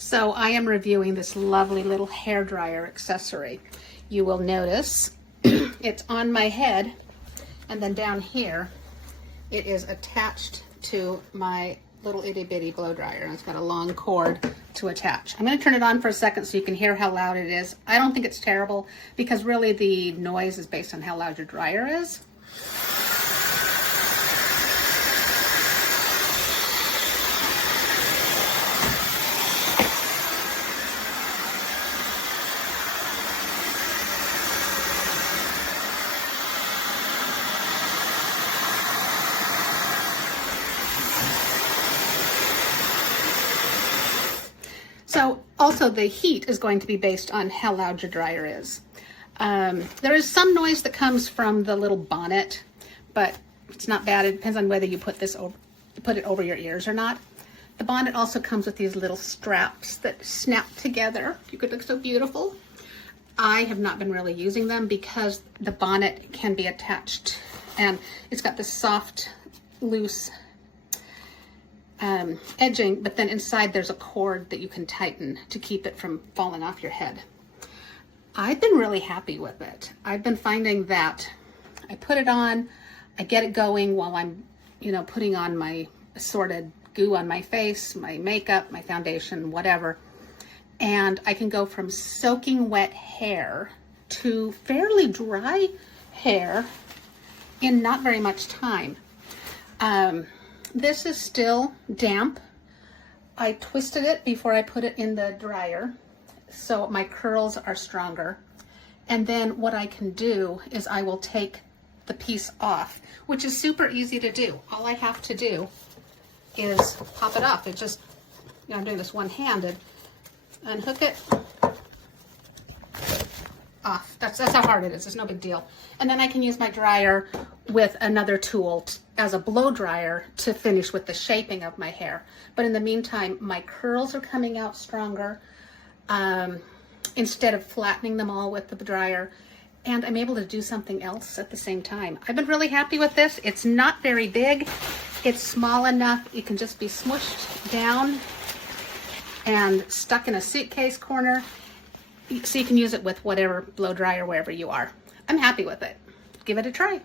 So I am reviewing this lovely little hair dryer accessory. You will notice it's on my head, and then down here it is attached to my little itty bitty blow dryer, and it's got a long cord to attach. I'm going to turn it on for a second so you can hear how loud it is. I don't think it's terrible because really the noise is based on how loud your dryer is. So also the heat is going to be based on how loud your dryer is. There is some noise that comes from the little bonnet, but it's not bad. It depends on whether you put it over your ears or not. The bonnet also comes with these little straps that snap together. You could look so beautiful. I have not been really using them because the bonnet can be attached, and it's got this soft, loose edging, but then inside there's a cord that you can tighten to keep it from falling off your head. I've been really happy with it. I've been finding that I put it on, I get it going while I'm, putting on my assorted goo on my face, my makeup, my foundation, whatever. And I can go from soaking wet hair to fairly dry hair in not very much time. This is still damp. I twisted it before I put it in the dryer, so my curls are stronger. And then what I can do is I will take the piece off, which is super easy to do. All I have to do is pop it off. It just, I'm doing this one-handed. Unhook it, off. That's how hard it is. It's no big deal. And then I can use my dryer with another tool as a blow dryer to finish with the shaping of my hair. But in the meantime, my curls are coming out stronger instead of flattening them all with the dryer. And I'm able to do something else at the same time. I've been really happy with this. It's not very big. It's small enough. It can just be smushed down and stuck in a suitcase corner. So you can use it with whatever blow dryer wherever you are. I'm happy with it. Give it a try.